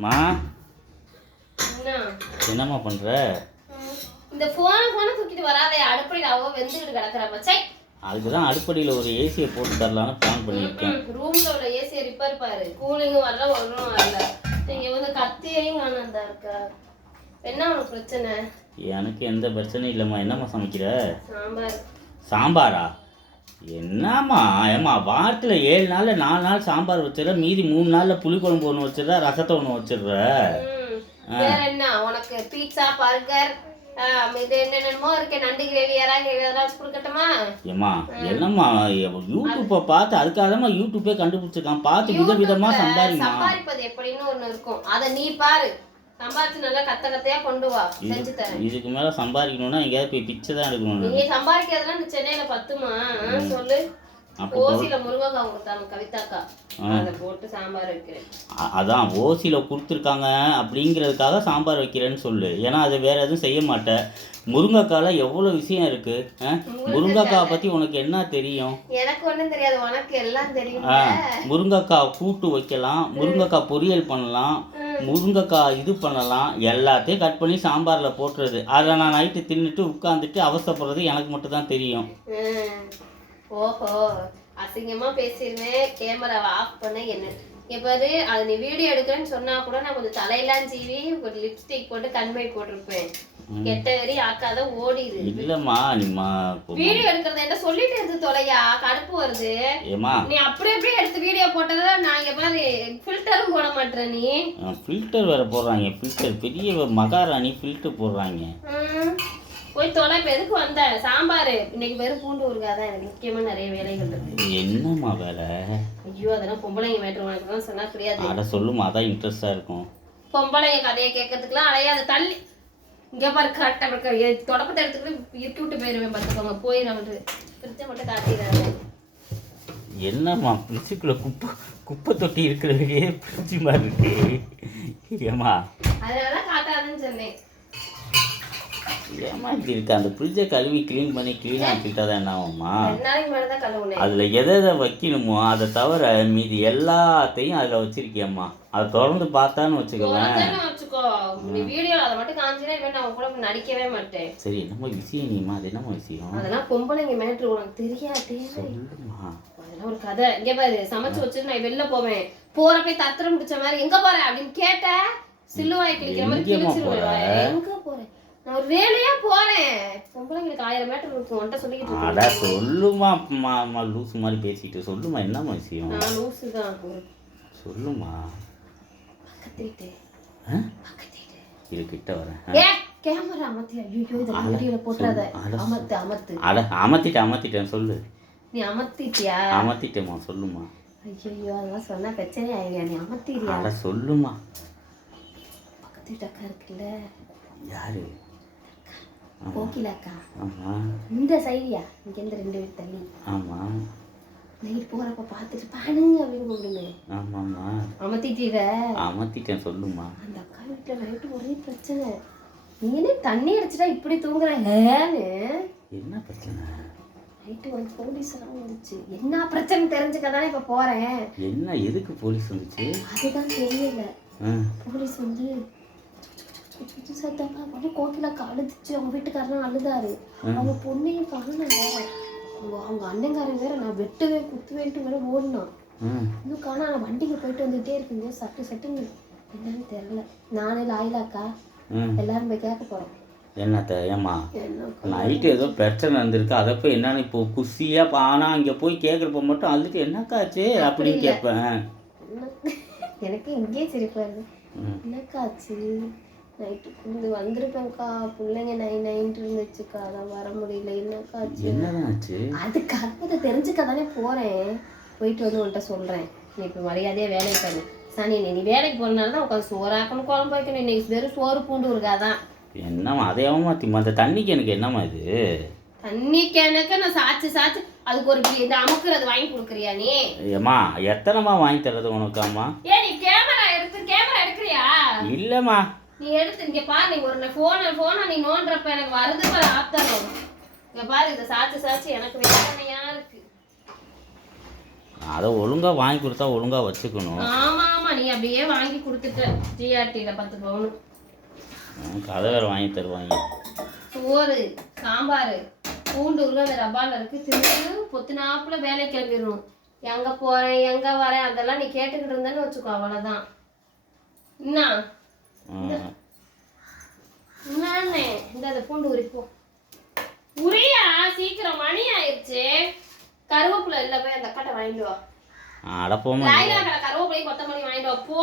மா. என்ன என்னம்மா பண்ணுற ம். இந்த போனை போனை தூக்கிட்டு வராதே. அடுப்படியில் அவ வெந்துக்கிட்டு கிடக்குற பச்சை அதுக்கு தான் அடுப்படியில் ஒரு ஏசியை போட்டு தரலான்னு பிளான் பண்ணியிருக்கேன். ரூம்ல உள்ள ஏசியை ரிப்பேர் பாரு. கூலிங் வரல ஒன்றும் வரல. நீங்க வந்து கத்தியையும் காணாந்தா இருக்கா? என்ன உனக்கு பிரச்சனை? எனக்கு எந்த பிரச்சனையும் இல்லைம்மா. என்னம்மா சமைக்கிற? சாம்பார். சாம்பாரா? என்னம்மா? ஏம்மா வாரத்தில் ஏழு நாளில் நாலு நாள் சாம்பார் வச்சிடுற மீதி மூணு நாளில் புளிக்குழம்பு ஒன்று வச்சிடுற ரசத்தை ஒன்று வச்சிடுற. வேற என்ன? உனக்கு பீட்சா பர்கர் இது என்னென்னமோ இருக்கு. நண்டு கிரேவி எறா கிரேவி அதெல்லாம் வச்சு கொடுக்கட்டுமா? ஏம்மா என்னம்மா யூடியூப்பை பார்த்து அதுக்காகமா யூடியூப்பே கண்டுபிடிச்சிருக்கான். பார்த்து விதவிதமாக சம்பாதிமா சம்பாதிப்பது எப்படின்னு ஒண்ணு இருக்கும். அதை நீ பாரு. சம்பாதிச்சு நல்லா கத்த கத்தையா கொண்டு வா. செஞ்சு தரேன். இதுக்கு மேலே சம்பாதிக்கணும்னா எங்கேயாவது போய் பிச்சை தான் எடுக்கணும் நீ சம்பாதிக்கிறதுலாம் இந்த சென்னையில பத்துமா? சொல்லு. ஓசியில முருகக்கா கொடுத்தாங்க கவிதாக்கா. அதை போட்டு சாம்பார் வைக்கிறேன். அ- அதான் ஓசியில் கொடுத்துருக்காங்க அப்படிங்கிறதுக்காக சாம்பார் வைக்கிறேன்னு சொல்லு. ஏன்னா அது வேற எதுவும் செய்ய மாட்டேன் முருங்கைக்கால எவ்வளோ விஷயம் இருக்கு ஆ? முருங்கைக்காவை பற்றி உனக்கு என்ன தெரியும்? எனக்கு ஒண்ணும் தெரியாது உனக்கு எல்லாம் தெரியும் முருங்கைக்காய் கூட்டு வைக்கலாம் முருங்கைக்காய் பொரியல் பண்ணலாம் முருங்கைக்காய் இது பண்ணலாம் எல்லாத்தையும் கட் பண்ணி சாம்பாரில் போட்டுறது. அதை நான் நைட்டு தின்னுட்டு உட்காந்துட்டு அவசரப்படுறது எனக்கு மட்டும் தான் தெரியும். ஓஹோ அசிங்கமா பேசிருந்தேன் கேமராவை ஆஃப் பண்ண என்ன? இங்க பாரு அது நீ வீடியோ எடுக்கிறேன்னு சொன்னா கூட நான் கொஞ்சம் தலையெல்லாம் சீவி ஒரு லிப்ஸ்டிக் போட்டு கண்மை போட்டிருப்பேன். கெட்ட வெறி ஆக்காத ஓடிடு இல்லைம்மா நீம்மா வீடியோ எடுக்கிறத என்ன சொல்லிட்டு இருந்து தொலையா? கடுப்பு வருது. நீ அப்படி அப்படியே எடுத்து வீடியோ போட்டதை? நான் இங்க பாரு ஃபில்டரும் போட மாட்டேன் நீ. ஃபில்டர் வேறு போடுறாங்க. ஃபில்டர் பெரிய மகாராணி ஃபில்டர் போடுறாங்க. போய் தொலை இப்ப எதுக்கு வந்த? சாம்பார். இன்னைக்கு வெறும் பூண்டு ஊறுகாய் தான் எனக்கு முக்கியமா நிறைய வேலைகள் இருக்கு. என்னம்மா வேலை? ஐயோ அதெல்லாம் பொம்பளைங்க மேட்ரு உனக்கு தான் சொன்னா புரியாது. அட சொல்லுமா அதான் இன்ட்ரெஸ்டாக இருக்கும். பொம்பளைங்க கதையை கேட்கறதுக்குலாம் அலையாத தள்ளி. இங்க பாரு கரெக்டாக தொடப்பத்தை எடுத்துக்கிட்டு இறுக்கி விட்டு பார்த்துக்கோங்க. போயிடாமட்டு பிரிச்சை மட்டும் காட்டிடாது என்னம்மா ஃப்ரிட்ஜுக்குள்ளே குப்பை குப்பை தொட்டி இருக்கிறதுக்கே ஃப்ரிட்ஜு மாதிரி இருக்கு. ஏம்மா? அதனால தான் காட்டாதுன்னு சொன்னேன். ஏம்மா இப்படி இருக்கு அந்த ஃப்ரிட்ஜை கழுவி க்ளீன் பண்ணி க்ளீன் ஆக்கிட்டா தான் என்ன ஆகும்மா? அதில் எதை எதை வைக்கணுமோ அதை தவிர மீதி எல்லாத்தையும் அதில் வச்சிருக்கியம்மா. அதை திறந்து பார்த்தான்னு வச்சுக்கோவேன் உனக்குன்னு வச்சுக்கோ. நீ வீடியோ அதை மட்டும் காமிச்சினா இவன் நான் உன் கூட நடிக்கவே மாட்டேன். சரி என்னம்மா விஷயம் நீம்மா அது என்னம்மா விஷயம்? அதெல்லாம் பொம்பளைங்க மேட்ரு உனக்கு தெரியாதே. ஒரு கதை. இங்க பாரு சமைச்சு வச்சுட்டு நான் வெளில போவேன். போறப்ப தத்திரம் பிடிச்ச மாதிரி எங்க போற? அப்படின்னு கேட்ட சில்லுவாய் கிழிக்கிற மாதிரி கிழிச்சிருவேன். எங்க போறேன்? நான் ஒரு வேலையா போறேன். பொம்பளைங்களுக்கு ஆயிரம் மீட்டர் இருக்கும் உன்ட்ட சொல்லிக்கிட்டு. அட சொல்லுமா அம்மா லூசு மாதிரி பேசிட்டு சொல்லுமா என்னம்மா விஷயம்? நான் லூசு தான். சொல்லுமா. பக்கத்து வீட்டு ஆ? பக்கத்து வீட்டு இது கிட்ட வரேன். கேமரா அமர்த்தி ஐயோ வீடியோல போட்டுறாத சொல்லு. அமர்த்து அமர்த்து. அட அமர்த்திட்டேன் அமர்த்திட்டேன் சொல்லு. நீ அமர்த்திட்டியா? அமர்த்திட்டேம்மா சொல்லுமா. ஐயோ அதெல்லாம் சொன்னா பிரச்சனை ஆகியா நீ அமர்த்திரியா அட சொல்லுமா. பக்கத்து வீட்டு அக்கா இருக்குல்ல. யாரு? கோகிலாக்கா ஆமாம் இந்த சைடியா? இங்க இருந்து ரெண்டு வீடு தள்ளி. ஆமாம் நைட் போறப்ப பார்த்துட்டு பானு அப்படின்னு கூப்பிடுங்க ஆமாம்மா. அமர்த்திட்டீங்க அமர்த்திட்டேன் சொல்லுமா அந்த அக்கா வீட்டுல நைட்டு ஒரே பிரச்சனை. நீ என்ன தண்ணி அடிச்சுட்டா இப்படி தூங்குறாங்கன்னு என்ன பிரச்சனை? நைட்டு வந்து போலீஸ் எல்லாம் வந்துச்சு. என்ன பிரச்சனை தெரிஞ்சுக்க தானே இப்ப போறேன். என்ன எதுக்கு போலீஸ் வந்துச்சு? அதுதான் தெரியல. போலீஸ் வந்து சத்தமா பண்ணி கோகிலாக்கா அழுதுச்சு அவங்க வீட்டுக்காரரும் அழுதாரு. அவங்க பொண்ணையும் காணல. அவங்க அண்ணங்காரன் வேற நான் வெட்டுவேன் குத்துவேன்ட்டு வேற ஓடினான். இன்னும் காணா நான் வண்டிக்கு போயிட்டு வந்துட்டே இருக்குங்க. சட்டு சட்டுன்னு. என்னன்னு தெரியல. நானே லாயிலாக்கா. எல்லாரும் போய் கேட்க போறோம். என்னத்த என்ன நைட்டு ஏதோ பிரச்சனை இருந்திருக்கு அதை போய் என்னன்னு இப்போ குசியாக ஆனால் அங்கே போய் கேட்குறப்ப மட்டும் அழுதுட்டு என்னக்காச்சு அப்படின்னு கேட்பேன். எனக்கு இங்கேயே சிரிப்பா இருக்கு. ம். என்னக்காச்சு நைட்டு வந்து வந்திருப்பேன்க்கா. பிள்ளைங்க நைன் நைன் இருந்துச்சுக்கா. அதான் வர முடியல. என்னதான் ஆச்சு? அது கற்பதை தெரிஞ்சுக்க தானே போறேன். போயிட்டு வந்து உன்கிட்ட சொல்றேன். நீ இப்போ மரியாதையா வேலைக்கு பண்ணு சனி நீ வேலைக்கு போறனால தான் உட்காந்து சோறாக்கணும் குழம்பு வைக்கணும். இன்னைக்கு வெறும் சோறு பூண்டு இருக்காதான் என்னம்மா அதை ஏமாத்திம்மா அந்த தண்ணிக்கு எனக்கு என்னம்மா இது? தண்ணி கிணக்க நான் சாச்சு சாச்சு. அதுக்கு ஒரு இந்த அமுக்குறது வாங்கி கொடுக்குறியா நீ? ஏம்மா எத்தனைமா வாங்கி தர்றது உனக்காம்மா ஏ நீ கேமரா எடுத்து கேமரா எடுக்கிறியா? இல்லைம்மா. நீ எடுத்து இங்க பாரு நீ ஒரு போன போன நீ நோன்றப்ப எனக்கு வருது பாரு ஆத்தரம் இங்க பாரு இந்த சாச்சு சாச்சு எனக்கு வேதனையா இருக்கு. அதை ஒழுங்காக வாங்கி கொடுத்தா ஒழுங்காக வச்சுக்கணும். ஆமா ஆமா நீ அப்படியே வாங்கி கொடுத்துட்ட. ஜிஆர்டியில் பத்து பவுன். கதை வேறு வாங்கி தருவாங்க. சோறு சாம்பார் பூண்டு உருளை அந்த ரப்பால இருக்கு. தின்னு பொத்துனாப்புல வேலை கிளம்பிடணும். எங்க போறேன் எங்க வரேன் அதெல்லாம் நீ கேட்டுக்கிட்டு இருந்தேன்னு வச்சுக்கோ அவ்வளவுதான். என்ன இந்த. பூண்டு உரிப்போம் உரியா? சீக்கிரம் மணி ஆயிடுச்சு கருவேப்பிலை இல்ல போய் அந்த அக்காட்ட வாங்கிட்டு வா. அட போம்மா லாயிலா கடை கருவேப்பிலை கொத்தமல்லி வாங்கிட்டு வா போ.